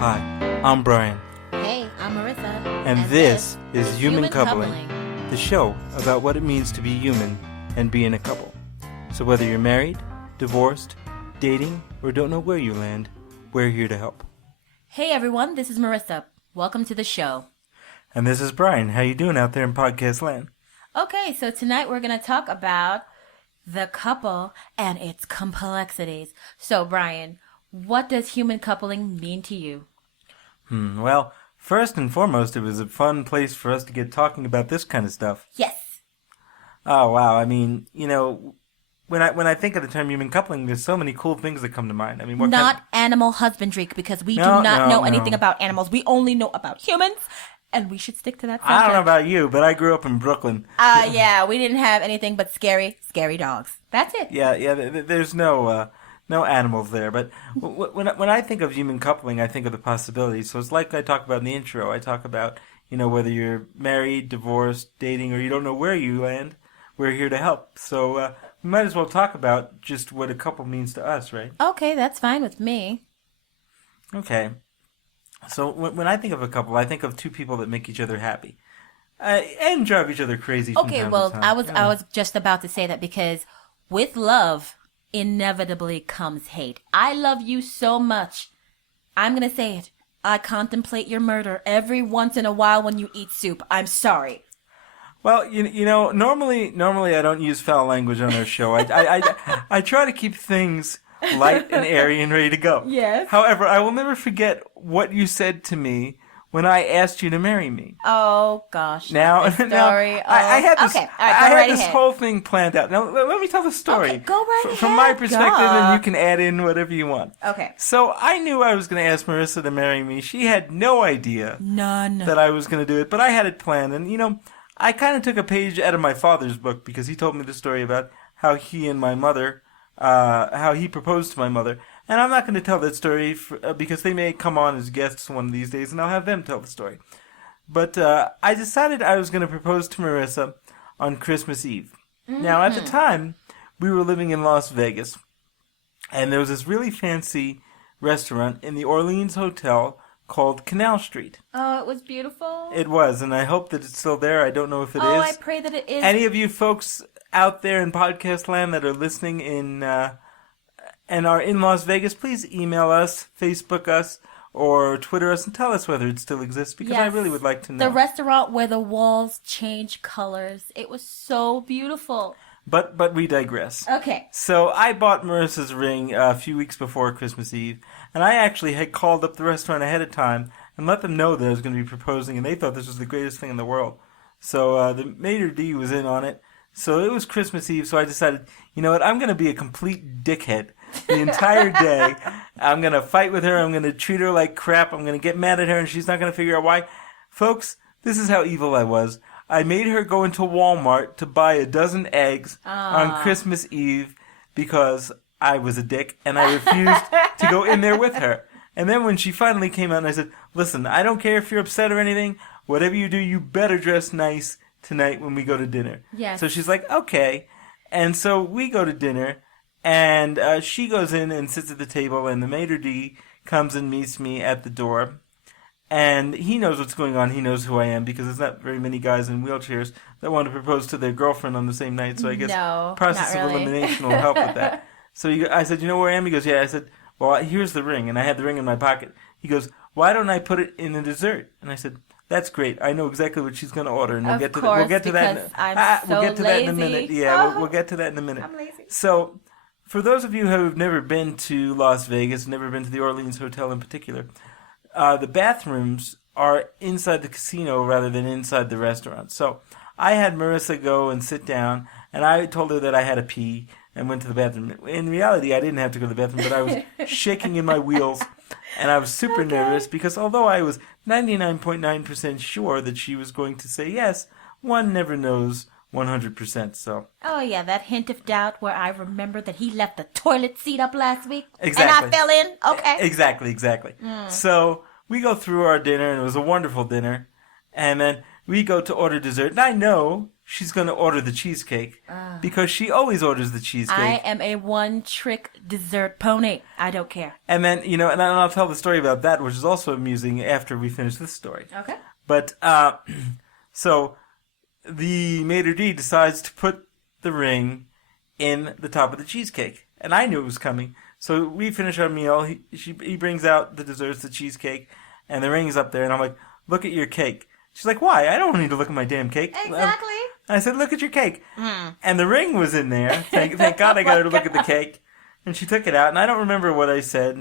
Hi, I'm Brian. Hey, I'm Marissa. And this is Human Coupling, the show about what it means to be human and be in a couple. So whether you're married, divorced, dating, or don't know where you land, we're here to help. Hey everyone, this is Marissa. Welcome to the show. And this is Brian. How you doing out there in podcast land? Okay, so tonight we're going to talk about the couple and its complexities. So Brian, what does human coupling mean to you? Well, first and foremost, it was a fun place for us to get talking about this kind of stuff. Yes. Oh, wow. I mean, you know, when I think of the term human coupling, there's so many cool things that come to mind. I mean, Animal husbandry, because we do No, not know no. anything about animals. We only know about humans, and we should stick to that subject. I don't know about you, but I grew up in Brooklyn. Yeah, we didn't have anything but scary dogs. That's it. Yeah. There's no animals there. But when I think of human coupling, I think of the possibilities. So it's like I talk about in the intro. I talk about, you know, whether you're married, divorced, dating, or you don't know where you land, we're here to help. So we might as well talk about just what a couple means to us, right? Okay, that's fine with me. Okay. So when I think of a couple, I think of two people that make each other happy and drive each other crazy. From Okay, time well, to time. I was just about to say that because with love, inevitably comes hate. I love you so much. I'm going to say it. I contemplate your murder every once in a while when you eat soup. I'm sorry. Well, you know, normally I don't use foul language on our show. I try to keep things light and airy and ready to go. Yes. However, I will never forget what you said to me when I asked you to marry me. Oh gosh. Now, the story. I had this, okay. All right, I go had right this ahead. whole thing planned out. Now, let me tell the story. Okay, go right ahead. From my perspective, Duh. and you can add in whatever you want. Okay. So I knew I was going to ask Marissa to marry me. She had no idea None. that I was going to do it, but I had it planned. And, you know, I kind of took a page out of my father's book because he told me the story about how he and my mother, how he proposed to my mother. And I'm not going to tell that story because they may come on as guests one of these days, and I'll have them tell the story. But I decided I was going to propose to Marissa on Christmas Eve. Mm-hmm. Now, at the time, we were living in Las Vegas, and there was this really fancy restaurant in the Orleans Hotel called Canal Street. Oh, it was beautiful. It was, and I hope that it's still there. I don't know if it is. Oh, I pray that it is. Any of you folks out there in podcast land that are listening in and are in Las Vegas, please email us, Facebook us, or Twitter us and tell us whether it still exists, because I really would like to know. The restaurant where the walls change colors. It was so beautiful. But we digress. Okay. So I bought Marissa's ring a few weeks before Christmas Eve, and I actually had called up the restaurant ahead of time and let them know that I was going to be proposing, and they thought this was the greatest thing in the world. So the maitre d' was in on it. So it was Christmas Eve, so I decided, you know what, I'm going to be a complete dickhead the entire day. I'm going to fight with her. I'm going to treat her like crap. I'm going to get mad at her, and she's not going to figure out why. Folks, this is how evil I was. I made her go into Walmart to buy a dozen eggs on Christmas Eve because I was a dick, and I refused to go in there with her. And then when she finally came out, and I said, listen, I don't care if you're upset or anything. Whatever you do, you better dress nice tonight when we go to dinner. Yes. So she's like, okay. And so we go to dinner, and she goes in and sits at the table, and the maitre d' comes and meets me at the door. And he knows what's going on. He knows who I am, because there's not very many guys in wheelchairs that want to propose to their girlfriend on the same night. So I guess process of elimination will help with that. So I said, you know where I am? He goes, yeah. I said, well, here's the ring. And I had the ring in my pocket. He goes, why don't I put it in the dessert? And I said, that's great. I know exactly what she's going to order, and we'll get to that. We'll get to that in a minute. Yeah, we'll get to that in a minute. I'm lazy. So, for those of you who have never been to Las Vegas, never been to the Orleans Hotel in particular, the bathrooms are inside the casino rather than inside the restaurant. So, I had Marissa go and sit down, and I told her that I had to pee and went to the bathroom. In reality, I didn't have to go to the bathroom, but I was shaking in my wheels. And I was super nervous because although I was 99.9% sure that she was going to say yes, one never knows 100%. So. Oh, yeah, that hint of doubt where I remembered that he left the toilet seat up last week. Exactly. And I fell in. Okay. Exactly. So we go through our dinner, and it was a wonderful dinner. And then we go to order dessert, and I know she's going to order the cheesecake because she always orders the cheesecake. I am a one-trick dessert pony. I don't care. And then, and I'll tell the story about that, which is also amusing after we finish this story. Okay. But, so, the maitre d' decides to put the ring in the top of the cheesecake. And I knew it was coming. So we finish our meal. He brings out the desserts, the cheesecake, and the ring's up there. And I'm like, look at your cake. She's like, why? I don't need to look at my damn cake. Exactly. I said, look at your cake. And the ring was in there. Thank God I got her to look at the cake. And she took it out. And I don't remember what I said.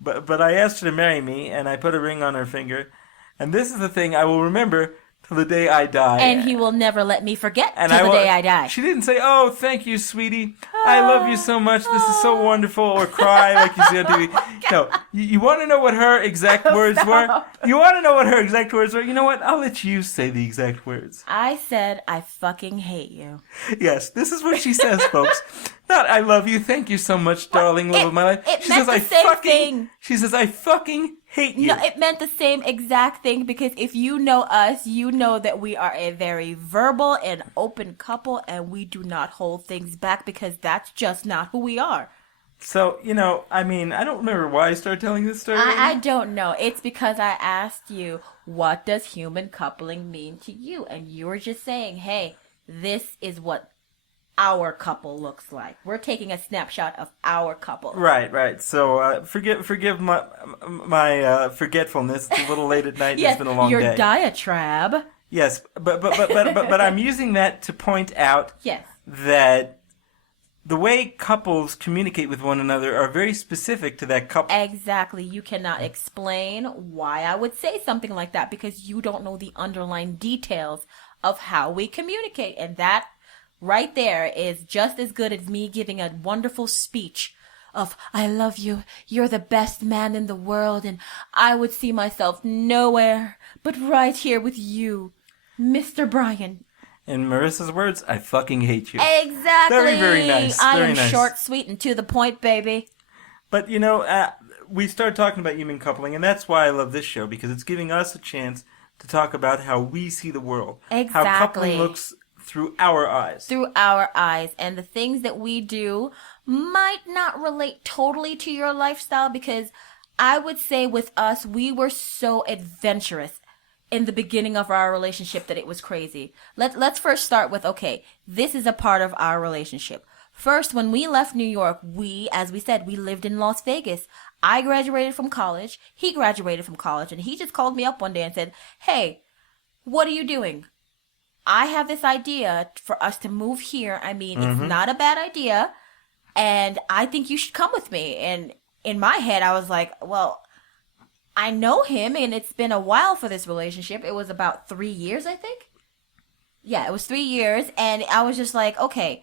But I asked her to marry me. And I put a ring on her finger. And this is the thing I will remember till the day I die. And he will never let me forget till the day I die. She didn't say, oh, thank you, sweetie. I love you so much. This is so wonderful. Or cry like you see on TV. No, you want to know what her exact words were? You want to know what her exact words were? You know what? I'll let you say the exact words. I said, I fucking hate you. Yes, this is what she says, folks. Not, I love you. Thank you so much, darling, love of my life. She says, I fucking hate you. No, it meant the same exact thing because if you know us, you know that we are a very verbal and open couple and we do not hold things back because that's just not who we are. So, I don't remember why I started telling this story. I don't know. It's because I asked you, what does human coupling mean to you? And you were just saying, hey, this is what our couple looks like. We're taking a snapshot of our couple. Right. So forgive my forgetfulness. It's a little late at night. Yes, it's been a long your day. Your diatribe. Yes, but I'm using that to point out yes. that the way couples communicate with one another are very specific to that couple. Exactly. You cannot explain why I would say something like that because you don't know the underlying details of how we communicate. And that right there is just as good as me giving a wonderful speech of, I love you, you're the best man in the world, and I would see myself nowhere but right here with you, Mr. Bryan. In Marissa's words, I fucking hate you. Exactly. Very, very nice. I very am nice. short, sweet, and to the point, baby. But, we started talking about human coupling, and that's why I love this show, because it's giving us a chance to talk about how we see the world. Exactly. How coupling looks through our eyes. Through our eyes. And the things that we do might not relate totally to your lifestyle because I would say with us, we were so adventurous in the beginning of our relationship that it was crazy. Let's first start with, okay, this is a part of our relationship. First, when we left New York, as we said, we lived in Las Vegas. I graduated from college. He graduated from college. And he just called me up one day and said, hey, what are you doing? I have this idea for us to move here. It's not a bad idea. And I think you should come with me. And in my head, I was like, well, I know him and it's been a while for this relationship. It was about 3 years, I think. Yeah, it was 3 years. And I was just like, okay,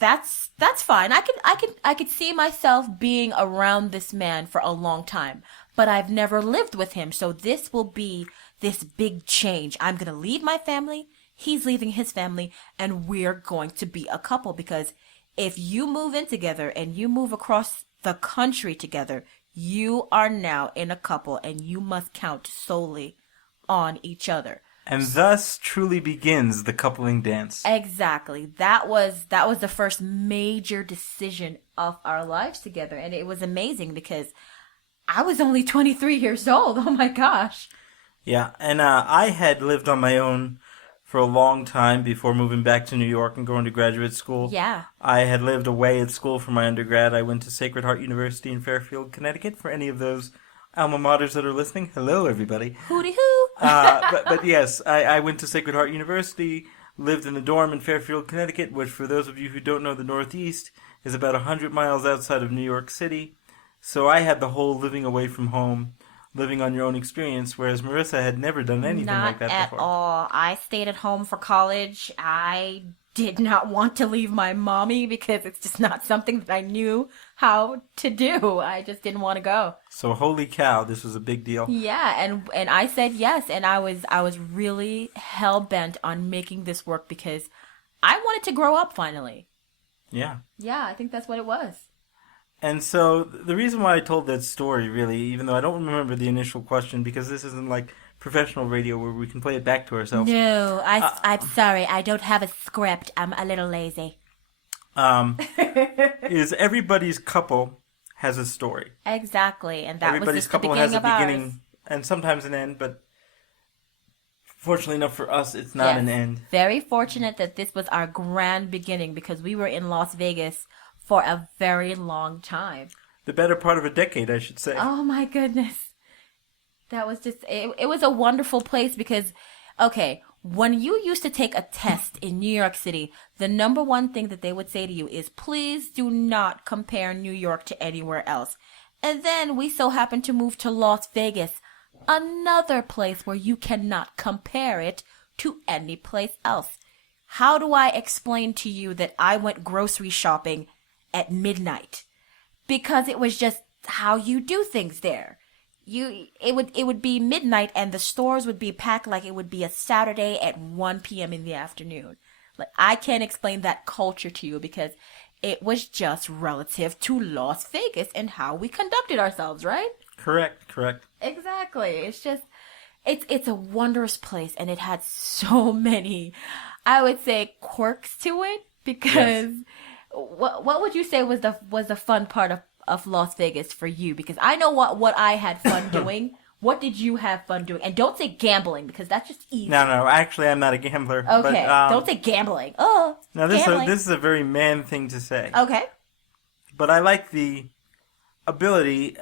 that's fine. I could see myself being around this man for a long time, but I've never lived with him. So this will be this big change. I'm going to leave my family. He's leaving his family, and we're going to be a couple because if you move in together and you move across the country together, you are now in a couple and you must count solely on each other. And thus truly begins the coupling dance. Exactly. That was the first major decision of our lives together, and it was amazing because I was only 23 years old. Oh my gosh. Yeah, and I had lived on my own for a long time before moving back to New York and going to graduate school. Yeah. I had lived away at school for my undergrad. I went to Sacred Heart University in Fairfield, Connecticut. For any of those alma maters that are listening, hello, everybody. Hooty hoo. But yes, I went to Sacred Heart University, lived in the dorm in Fairfield, Connecticut, which for those of you who don't know the Northeast is about 100 miles outside of New York City. So I had the whole living away from home, living on your own experience, whereas Marissa had never done anything like that before. Not at all. I stayed at home for college. I did not want to leave my mommy because it's just not something that I knew how to do. I just didn't want to go. So holy cow, this was a big deal. Yeah, and I said yes, and I was really hell-bent on making this work because I wanted to grow up finally. Yeah. Yeah, I think that's what it was. And so the reason why I told that story, really, even though I don't remember the initial question, because this isn't like professional radio where we can play it back to ourselves. No, I'm sorry. I don't have a script. I'm a little lazy. Is everybody's couple has a story. Exactly, and that Everybody's was just couple the has beginning a of beginning ours. and sometimes an end, but fortunately enough for us, it's not an end. Very fortunate that this was our grand beginning because we were in Las Vegas for a very long time. The better part of a decade, I should say. Oh my goodness. That was just, it was a wonderful place because, okay, when you used to take a test in New York City, the number one thing that they would say to you is, please do not compare New York to anywhere else. And then we so happened to move to Las Vegas, another place where you cannot compare it to any place else. How do I explain to you that I went grocery shopping at midnight? Because it was just how you do things there. It would be midnight and the stores would be packed like it would be a Saturday at 1 p.m. in the afternoon. Like, I can't explain that culture to you because it was just relative to Las Vegas and how we conducted ourselves, right? Correct. Exactly. It's just, it's a wondrous place, and it had so many, I would say, quirks to it. Because what would you say was the fun part of Las Vegas for you? Because I know what I had fun doing. What did you have fun doing? And don't say gambling because that's just easy. No. Actually, I'm not a gambler. Okay. But, Don't say gambling. Oh. Now gambling. this is a very man thing to say. Okay. But I like the ability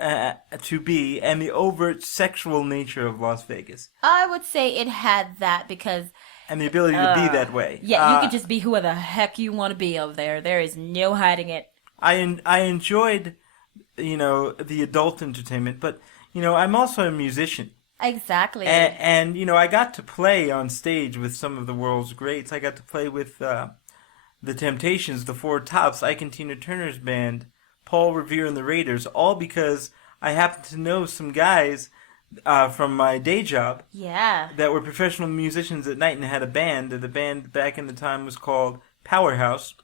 to be and the overt sexual nature of Las Vegas. I would say it had that because. And the ability to be that way. Yeah, you could just be whoever the heck you want to be over there. There is no hiding it. I enjoyed, the adult entertainment, but, I'm also a musician. Exactly. And I got to play on stage with some of the world's greats. I got to play with the Temptations, the Four Tops, Ike and Tina Turner's band, Paul Revere and the Raiders, all because I happened to know some guys from my day job. Yeah. That were professional musicians at night and had a band. The band back in the time was called Powerhouse.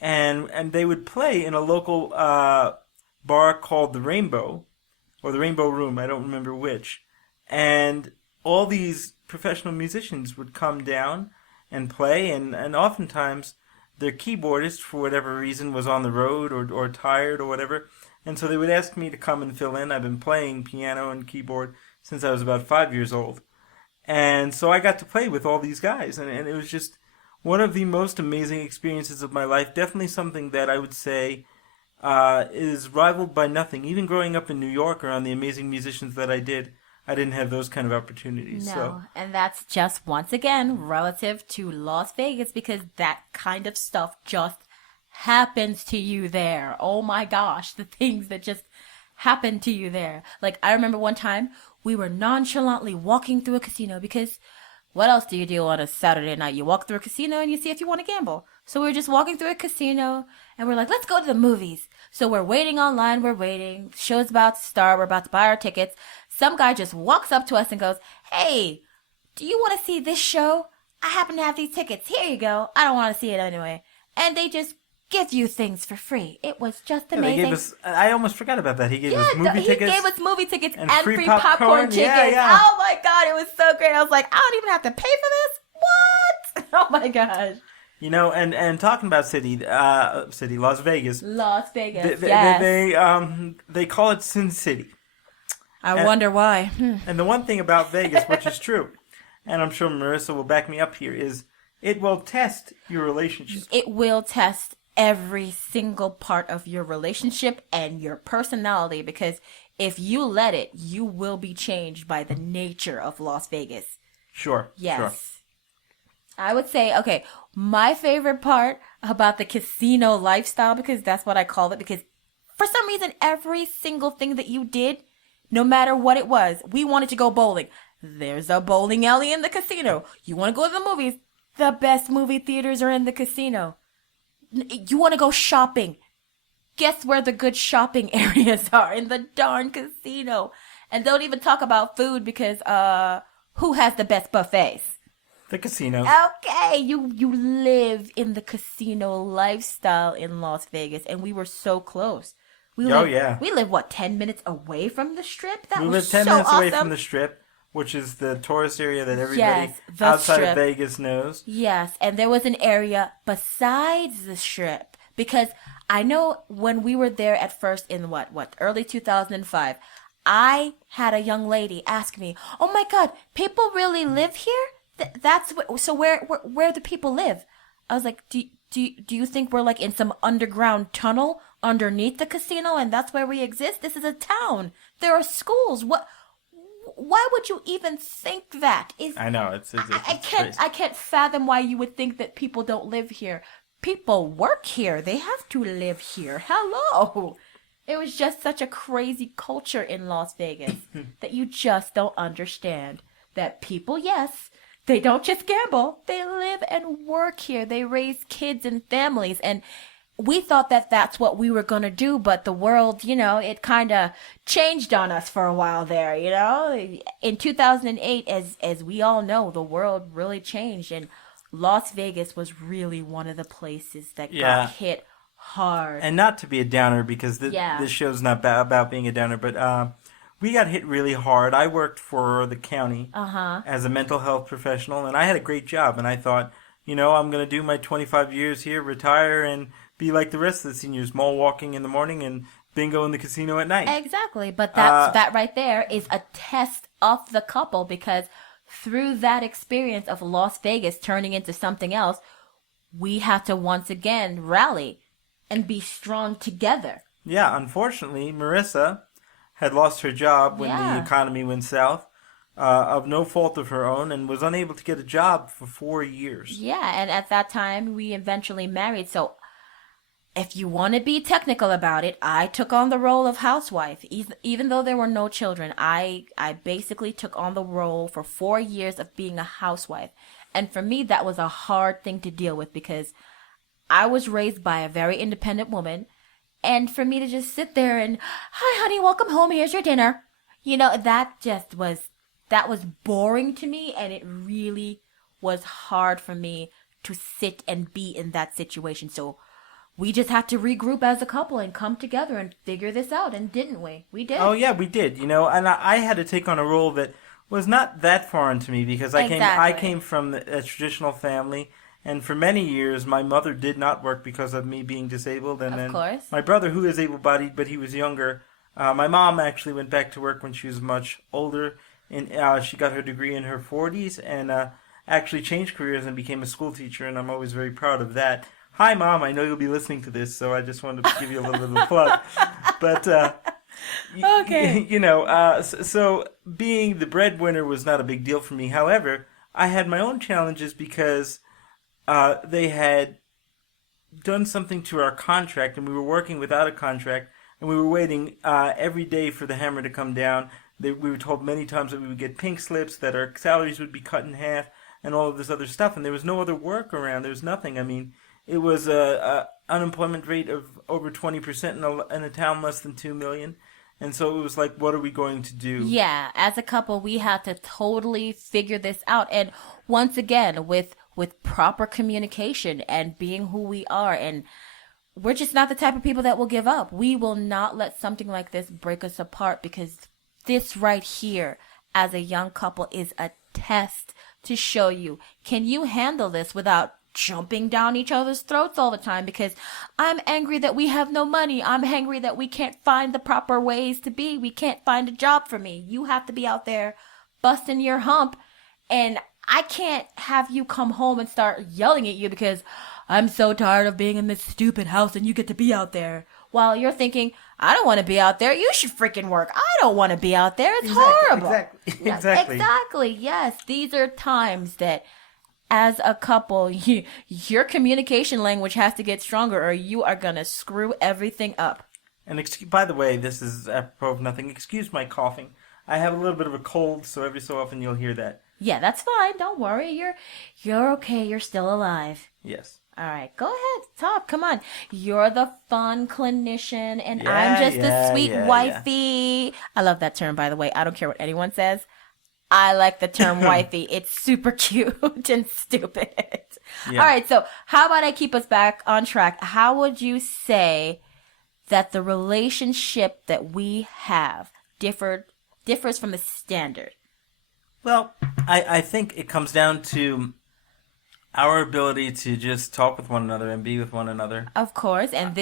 And they would play in a local bar called the Rainbow, or the Rainbow Room, I don't remember which. And all these professional musicians would come down and play, and oftentimes their keyboardist, for whatever reason, was on the road or tired or whatever. And so they would ask me to come and fill in. I've been playing piano and keyboard since I was about 5 years old. And so I got to play with all these guys, and it was just one of the most amazing experiences of my life. Definitely something that I would say is rivaled by nothing. Even growing up in New York around the amazing musicians that I didn't have those kind of opportunities. No, So. and that's just, once again, relative to Las Vegas because that kind of stuff just happens to you there. Oh my gosh, the things that just happen to you there. Like, I remember one time we were nonchalantly walking through a casino because what else do you do on a Saturday night? You walk through a casino and you see if you want to gamble. So we were just walking through a casino and we're like, let's go to the movies. So we're waiting online, we're waiting. Show's about to start, we're about to buy our tickets. Some guy just walks up to us and goes, hey, do you want to see this show? I happen to have these tickets. Here you go. I don't want to see it anyway. And they just give you things for free. It was just amazing. They gave us, I almost forgot about that. He gave us movie tickets. He gave us movie tickets and free free popcorn. popcorn tickets. Yeah. Oh my God, it was so great. I was like, I don't even have to pay for this? What? Oh my gosh. And talking about Las Vegas. Las Vegas, They call it Sin City. I wonder why. And the one thing about Vegas, which is true, and I'm sure Marissa will back me up here, is it will test your relationship. It will test every single part of your relationship and your personality because if you let it, you will be changed by the nature of Las Vegas. Sure. Yes. Sure. I would say, okay, my favorite part about the casino lifestyle, because that's what I call it, because for some reason, every single thing that you did, no matter what it was, we wanted to go bowling. There's a bowling alley in the casino. You want to go to the movies? The best movie theaters are in the casino. You want to go shopping? Guess where the good shopping areas are? In the darn casino. And don't even talk about food because, who has the best buffets? The casinos. Okay, you live in the casino lifestyle in Las Vegas, and we were so close. We live, yeah. We live, 10 minutes away from the Strip? We live 10 minutes away from the Strip. which is the tourist area that everybody Yes, the outside of Strip. Vegas knows. Yes, and there was an area besides the Strip because I know when we were there at first in early 2005, I had a young lady ask me, "Oh my God, people really live here? So where do people live?" I was like, do you think we're like in some underground tunnel underneath the casino and that's where we exist? This is a town. There are schools. Why would you even think that? I know I it's can't crazy. I can't fathom why you would think that people don't live here. People work here. They have to live here. Hello. It was just such a crazy culture in Las Vegas that you just don't understand. That people, yes, they don't just gamble. They live and work here. They raise kids and families. And we thought that that's what we were going to do, but the world, it kind of changed on us for a while there, In 2008, as we all know, the world really changed, and Las Vegas was really one of the places that Yeah. got hit hard. And not to be a downer, because Yeah. this show's not about being a downer, but we got hit really hard. I worked for the county as a mental health professional, and I had a great job. And I thought, I'm going to do my 25 years here, retire, and be like the rest of the seniors, mall walking in the morning and bingo in the casino at night. Exactly, but that right there is a test of the couple because through that experience of Las Vegas turning into something else, we have to once again rally and be strong together. Yeah, unfortunately, Marissa had lost her job when the Yeah. economy went south, of no fault of her own, and was unable to get a job for 4 years. Yeah, and at that time we eventually married. So if you want to be technical about it, I took on the role of housewife. Even though there were no children, I basically took on the role for 4 years of being a housewife. And for me, that was a hard thing to deal with because I was raised by a very independent woman. And for me to just sit there and, "Hi, honey, welcome home. Here's your dinner." That was boring to me. And it really was hard for me to sit and be in that situation. So we just had to regroup as a couple and come together and figure this out. And didn't we? We did. Oh yeah, we did. And I had to take on a role that was not that foreign to me because I Exactly. came from a traditional family, and for many years my mother did not work because of me being disabled, and Of then course. my brother, who is able-bodied but he was younger, my mom actually went back to work when she was much older, and she got her degree in her 40s and actually changed careers and became a school teacher, and I'm always very proud of that. Hi, Mom. I know you'll be listening to this, so I just wanted to give you a little bit of a plug. But, Okay. so being the breadwinner was not a big deal for me. However, I had my own challenges because they had done something to our contract, and we were working without a contract, and we were waiting every day for the hammer to come down. We were told many times that we would get pink slips, that our salaries would be cut in half, and all of this other stuff, and there was no other work around. There was nothing. I mean, it was a unemployment rate of over 20% in a town less than 2 million. And so it was like, what are we going to do? Yeah, as a couple, we had to totally figure this out. And once again, with proper communication and being who we are, and we're just not the type of people that will give up. We will not let something like this break us apart because this right here, as a young couple, is a test to show you, can you handle this without jumping down each other's throats all the time? Because I'm angry that we have no money. I'm angry that we can't find the proper ways to be. We can't find a job for me. You have to be out there busting your hump. And I can't have you come home and start yelling at you because I'm so tired of being in this stupid house and you get to be out there. While you're thinking, I don't want to be out there. You should freaking work. I don't want to be out there. It's horrible. Exactly. Yes, Exactly. exactly. Yes. These are times that as a couple, your communication language has to get stronger or you are going to screw everything up. And by the way, this is apropos of nothing. Excuse my coughing. I have a little bit of a cold, so every so often you'll hear that. Yeah, that's fine. Don't worry. You're okay. You're still alive. Yes. All right, go ahead. Talk. Come on. You're the fun clinician, and Yeah, I'm just the yeah, sweet yeah, wifey. I love that term, by the way. I don't care what anyone says. I like the term wifey. It's super cute and stupid. Yeah. All right, so how about I keep us back on track? How would you say that the relationship that we have differs from the standard? Well, I think it comes down to our ability to just talk with one another and be with one another. Of course, and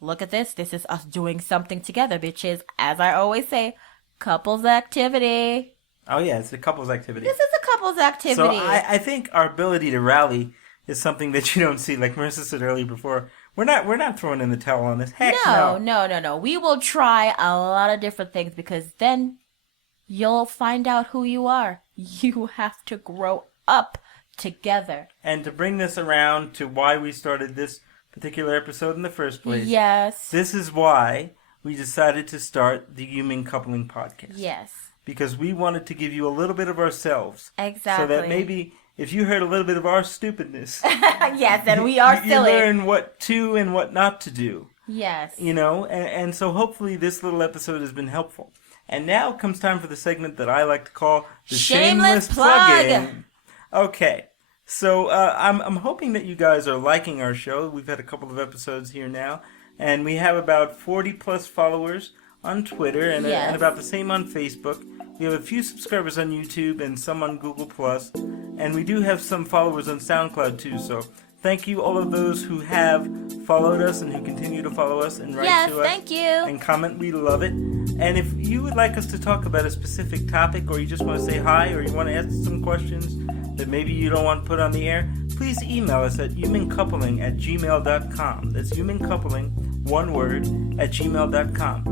look at this. This is us doing something together, which is, as I always say, couples activity. Oh yeah, it's a couples activity. This is a couples activity. So I think our ability to rally is something that you don't see. Like Marissa said earlier before, we're not throwing in the towel on this. Heck no. No. We will try a lot of different things because then you'll find out who you are. You have to grow up together. And to bring this around to why we started this particular episode in the first place. Yes. This is why we decided to start the Human Coupling Podcast. Yes. Because we wanted to give you a little bit of ourselves. Exactly. So that maybe if you heard a little bit of our stupidness. Yes, and we are silly. You learn what to and what not to do. Yes. And so hopefully this little episode has been helpful. And now comes time for the segment that I like to call the Shameless Plug-in. Okay. So I'm hoping that you guys are liking our show. We've had a couple of episodes here now. And we have about 40 plus followers on Twitter and about the same on Facebook. We have a few subscribers on YouTube and some on Google+. And we do have some followers on SoundCloud too. So thank you all of those who have followed us and who continue to follow us and write to us. Yes, thank you. And comment. We love it. And if you would like us to talk about a specific topic or you just want to say hi or you want to ask some questions that maybe you don't want put on the air, please email us at humancoupling@gmail.com. That's humancoupling, one word, @gmail.com.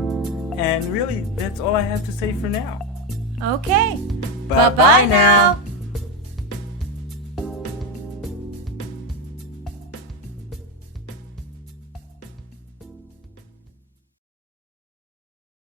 And really, that's all I have to say for now. Okay. Bye-bye now.